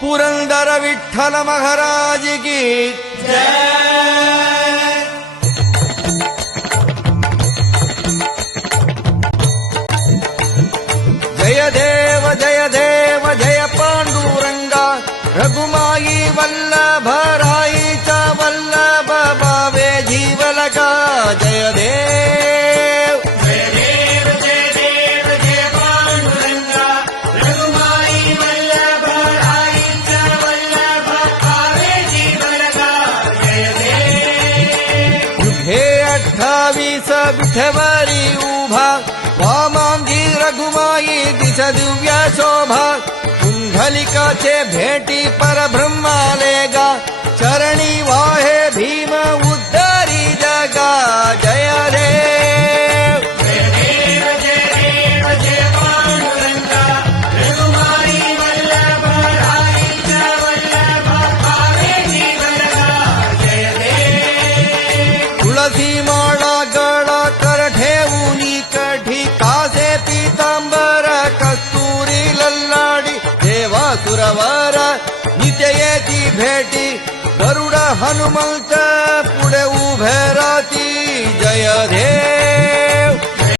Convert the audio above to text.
पुरंदर विठ्ठल महाराज की जय। जय देव जय देव जय पांडुरंगा रघुमाई वल्लभ राईचा वल्लभ भावे जीवलका जय देव। जय देव जय देव जय पांडुरंगा रघुमाई वल्लभ राईचा वल्लभ भावे जीवलका जय देव। युगे 28 विठेवरी उभा वामांगी रघुमाई दिस दिव्य शोभा कुंडलिकाचे भेटी परब्रह्मालेगा चरणी वाहे भीम उद्धारी जगा जय देव। जय देव जय देव जय पांडुरंगा रघुमाई वल्लभ राईचा वल्लभ भावे जीवलका जय देव। तुळसी माळा गळा कर ठेवूनी कठी कासे पीतांबर कस्तुरी लल्लाडी देवा सुरवर नित्य येती भेटी गरुड हनुमंत पुढे उभे राहती जय देव।